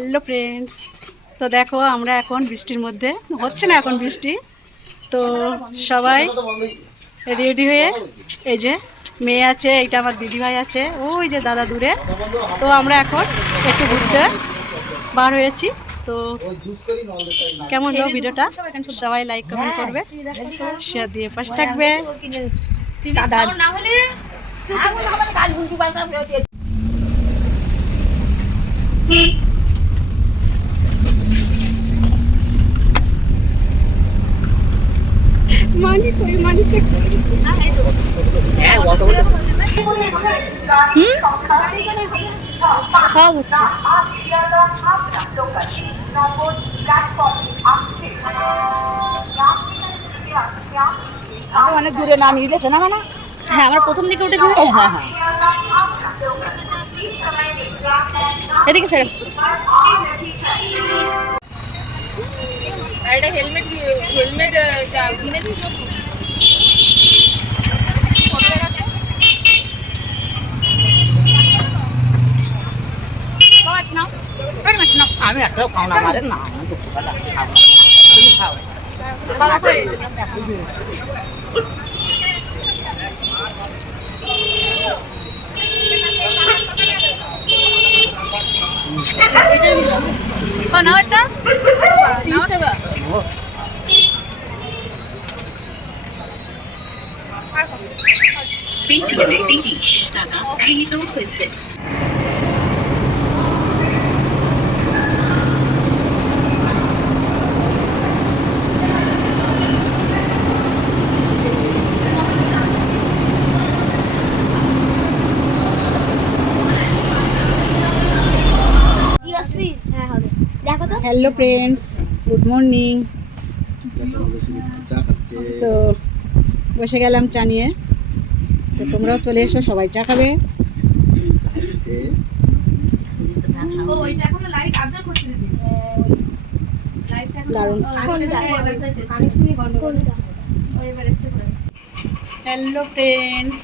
Hello friends, তো দেখো আমরা এখন বৃষ্টির মধ্যে হচ্ছে না, এখন বৃষ্টি তো সবাই রেডি হয়ে, এই যে মেয়ে আছে, এইটা আমার দিদিভাই আছে, ওই যে দাদা দূরে। তো আমরা এখন একটু ঘুরতে বার হয়েছি। তো কেমন হলো ভিডিওটা? সবাই লাইক কমেন্ট করবে, শেয়ার দিয়ে পাশে থাকবে। মানি কই মানি সব হচ্ছে অনেক দূরে নামিয়ে দিয়েছে না মানে। হ্যাঁ, আমরা প্রথম দিকে উঠেছিলাম। হ্যাঁ হ্যাঁ, এদিকে ছেড়ে একটা হেলমেট কিনেছিস নাকি? আমি একটাও খাও না, আমাদের না দুপুরবেলা খাও না, তুমি খাও। Hello friends, good morning. তো বসে গেলাম চা নিয়ে, তো তোমরাও চলে এসো, সবাই চা খাবে। দারুণ। হ্যালো ফ্রেন্ডস,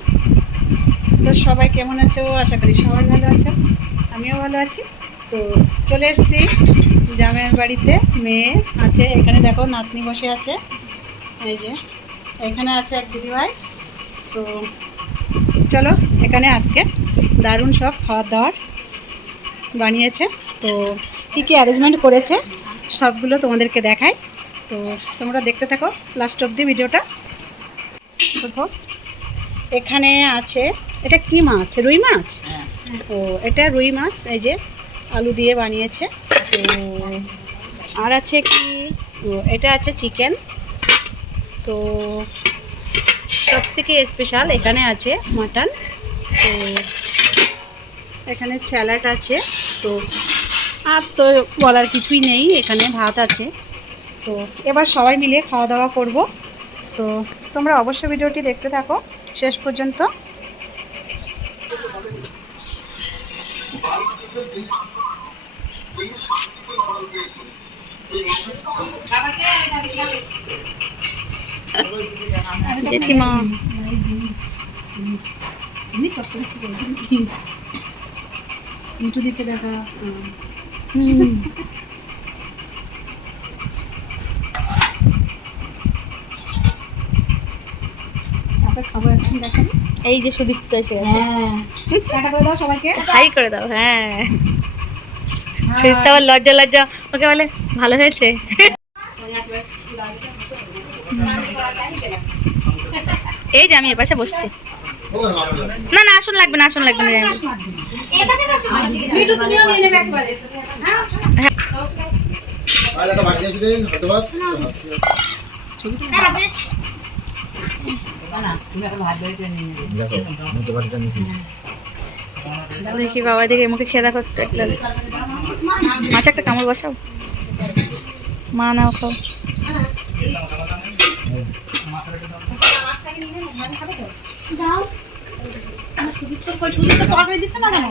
তো সবাই কেমন আছো? আশা করি সবাই ভালো আছো, আমিও ভালো আছি। তো চলে এসেছি জামাইয়ের বাড়িতে, মেয়ে আছে এখানে, দেখো নাতনি বসে আছে, এই যে এখানে আছে এক দিদিভাই। তো চলো, এখানে আজকে দারুণ সব খাওয়ার দাওয়ার বানিয়েছে। তো কী কী অ্যারেঞ্জমেন্ট করেছে সবগুলো তোমাদেরকে দেখাই, তো তোমরা দেখতে থাকো লাস্ট অবধি ভিডিওটা। দেখো এখানে আছে, এটা কি মাছ? রুই মাছ। ও এটা রুই মাছ, এই যে আলু দিয়ে বানিয়েছে। তো আর আছে কি, ও এটা আছে চিকেন। তো সব থেকে স্পেশাল এখানে আছে মাটন। তো এখানে স্যালাড আছে। তো আর তো বলার কিছুই নেই, এখানে ভাত আছে। তো এবার সবাই মিলে খাওয়া দাওয়া করব। তো তোমরা অবশ্যই ভিডিওটি দেখতে থাকো শেষ পর্যন্ত। জেঠিমা মিঠু দিকে দেখা। খাবো এখন, দেখেন এই যে সুদীপ্ত এসে গেছে। টাটা করে দাও সবাইকে। হাই করে দাও। হ্যাঁ, সুদীপ্ত আবার লজ্জা লজ্জা ওকে বলে ভালো হয়েছে। এই যে আমি এ পাশে বসছি। না না, আসন লাগবে না, আসন লাগবে না। মিঠু তুমিও নিয়ে নেবে একবারে। দেখি বাবা, দেখি মুখে খেয়ে দেখো একটা মাছ, একটা কামড় বসাও। মা নাও খাও। দিচ্ছে না কেন?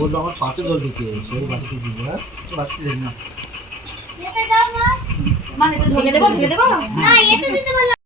বললো আমার পাতে জল দিতে, সেই বাটিতে দিব। হ্যাঁ, বাটিতে না মানে ঢেলে দেবো, ঢেলে দেবো না, এতে দিতে বললাম।